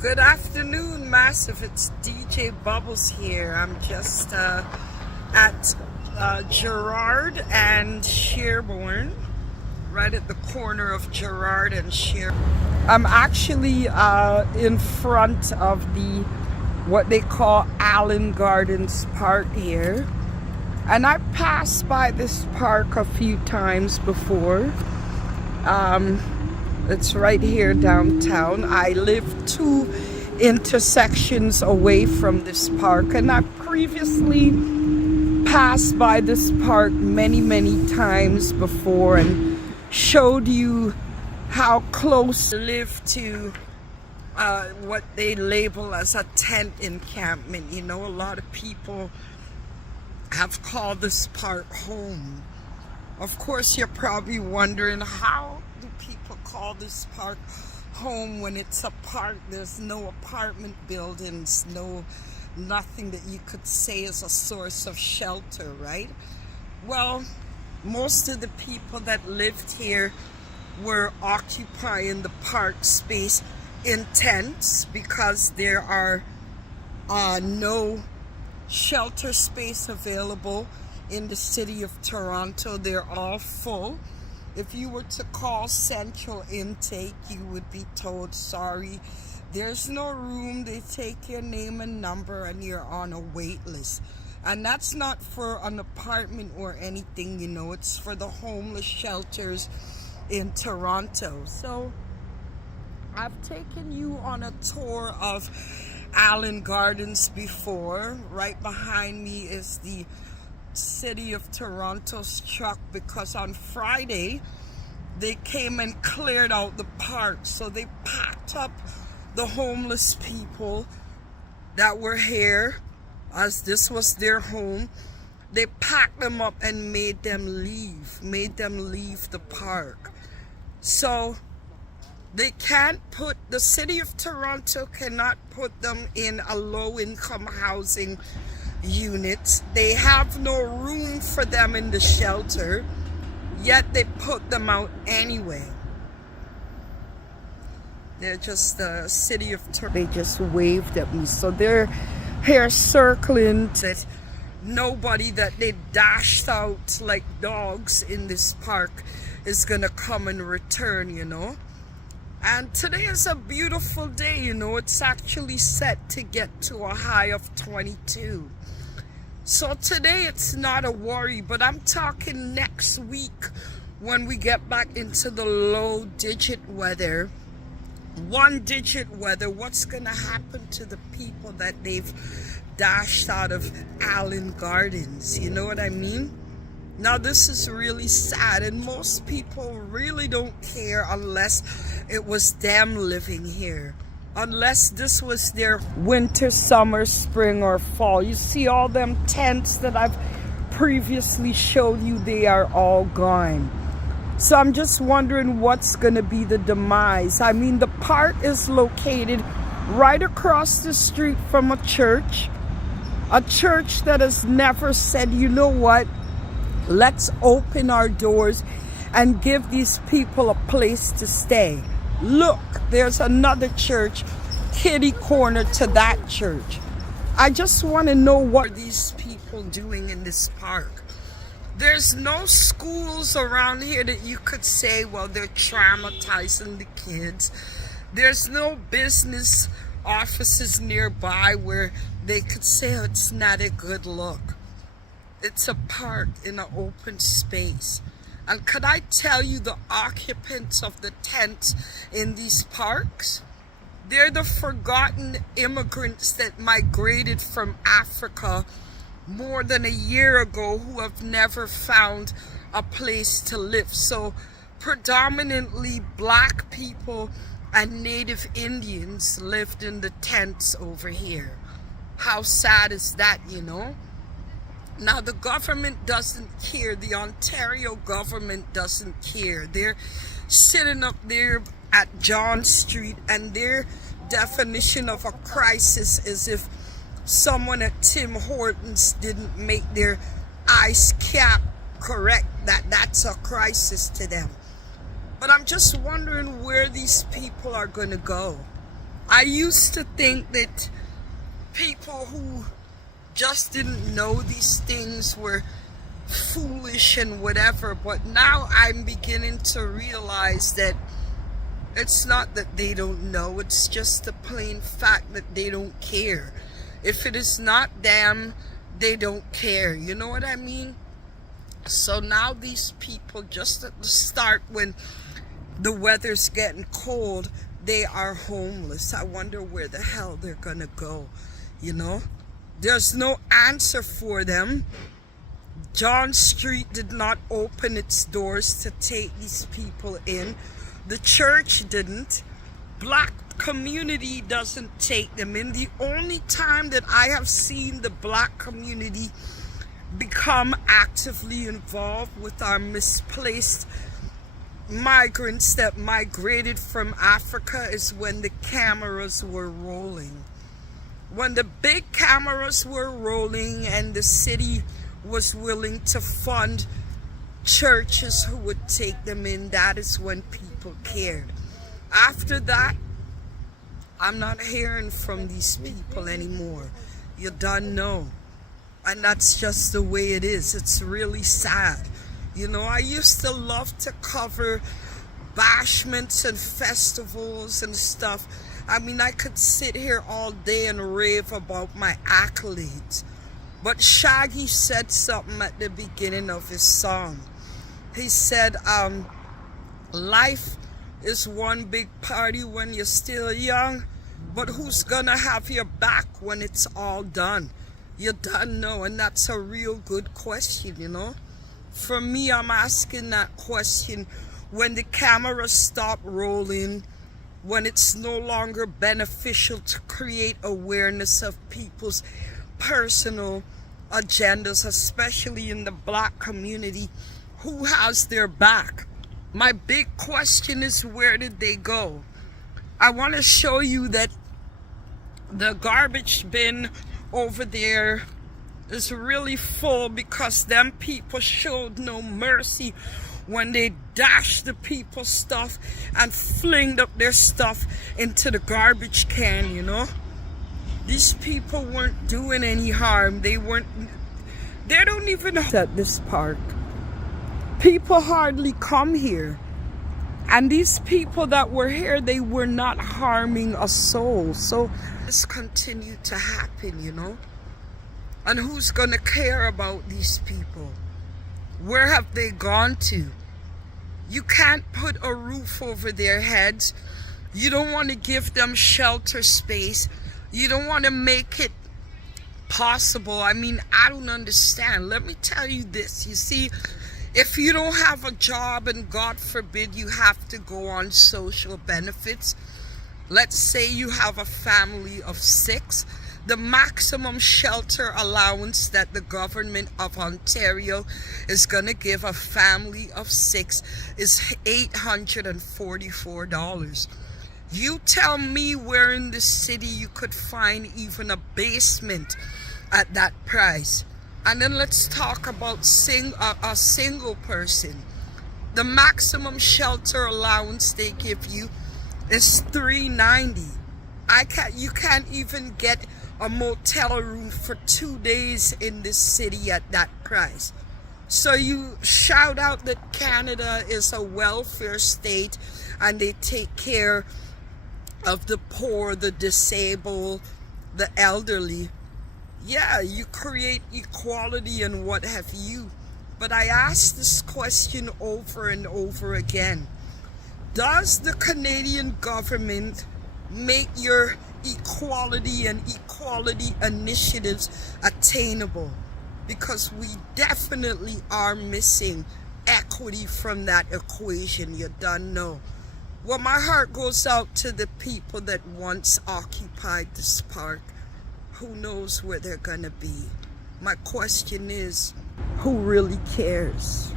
Good afternoon, Massive. It's DJ Bubbles here. I'm just at Gerrard and Sherbourne, right at the corner of Gerrard and Sherbourne. I'm actually in front of the what they call Allen Gardens Park here, and I passed by this park a few times before. It's right here downtown. I live 2 intersections away from this park, and I previously passed by this park many times before and showed you how close I live to what they label as a tent encampment. You know, a lot of people have called this park home. Of course, you're probably wondering, how do people call this park home when it's a park? There's no apartment buildings, nothing that you could say is a source of shelter, right? Well, most of the people that lived here were occupying the park space in tents because there are no shelter space available in the city of Toronto. They're all full. If you were to call Central Intake, you would be told, sorry, there's no room. They take your name and number and you're on a wait list. And that's not for an apartment or anything, you know, it's for the homeless shelters in Toronto. So I've taken you on a tour of Allen Gardens before. Right behind me is the City of Toronto's truck, because on Friday they came and cleared out the park. So they packed up the homeless people that were here, as this was their home. They packed them up and made them leave the park. So they can't put, the City of Toronto cannot put them in a low-income housing unit. They have no room for them in the shelter, yet they put them out anyway. They're just the City of Toronto. They just waved at me. So they're here circling that nobody that they dashed out like dogs in this park is gonna come and return, you know. And today is a beautiful day, you know. It's actually set to get to a high of 22. So today it's not a worry, but I'm talking next week when we get back into the low digit weather, 1 digit weather. What's gonna happen to the people that they've dashed out of Allen Gardens? You know what I mean? Now this is really sad, and most people really don't care unless it was them living here. Unless this was their winter, summer, spring, or fall. You see all them tents that I've previously showed you, they are all gone. So I'm just wondering what's gonna be the demise. I mean, the park is located right across the street from a church that has never said, you know what, let's open our doors and give these people a place to stay. Look, there's another church kitty corner to that church. I just want to know, what are these people doing in this park? There's no schools around here that you could say, well, they're traumatizing the kids. There's no business offices nearby where they could say, oh, it's not a good look. It's a park in an open space. And could I tell you, the occupants of the tents in these parks, they're the forgotten immigrants that migrated from Africa more than a year ago, who have never found a place to live. So predominantly black people and Native Indians lived in the tents over here. How sad is that, you know? Now the government doesn't care. The Ontario government doesn't care. They're sitting up there at John Street, and their definition of a crisis is if someone at Tim Hortons didn't make their ice cap correct, that's a crisis to them. But I'm just wondering where these people are going to go. I used to think that people who just didn't know these things were foolish and whatever, but now I'm beginning to realize that it's not that they don't know, it's just the plain fact that they don't care. If it is not them, they don't care, you know what I mean? So now these people, just at the start when the weather's getting cold, they are homeless. I wonder where the hell they're gonna go, you know? There's no answer for them. John Street did not open its doors to take these people in. The church didn't. Black community doesn't take them in. The only time that I have seen the black community become actively involved with our misplaced migrants that migrated from Africa is when the cameras were rolling. When the big cameras were rolling and the city was willing to fund churches who would take them in, that is when people cared. After that, I'm not hearing from these people anymore. You don't know. And that's just the way it is. It's really sad. You know, I used to love to cover bashments and festivals and stuff. I mean, I could sit here all day and rave about my accolades. But Shaggy said something at the beginning of his song. He said, life is one big party when you're still young, but who's gonna have your back when it's all done? You don't know, and that's a real good question, you know? For me, I'm asking that question when the cameras stop rolling, when it's no longer beneficial to create awareness of people's personal agendas, especially in the black community. Who has their back? My big question is, where did they go? I want to show you that the garbage bin over there is really full because them people showed no mercy when they dashed the people's stuff and flinged up their stuff into the garbage can, you know? These people weren't doing any harm. They don't even know at this park. People hardly come here. And these people that were here, they were not harming a soul. So this continued to happen, you know? And who's gonna care about these people? Where have they gone to? You can't put a roof over their heads. You don't want to give them shelter space. You don't want to make it possible. I mean, I don't understand. Let me tell you this. You see, if you don't have a job and God forbid you have to go on social benefits, let's say you have a family of 6, the maximum shelter allowance that the government of Ontario is going to give a family of 6 is $844. You tell me where in the city you could find even a basement at that price. And then let's talk about a single person. The maximum shelter allowance they give you is $390. You can't even get a motel room for 2 days in this city at that price. So you shout out that Canada is a welfare state and they take care of the poor, the disabled, the elderly. Yeah, you create equality and what have you. But I ask this question over and over again. Does the Canadian government make your equality and equality initiatives attainable? Because we definitely are missing equity from that equation. You don't know. Well, my heart goes out to the people that once occupied this park. Who knows where they're gonna be? My question is, who really cares?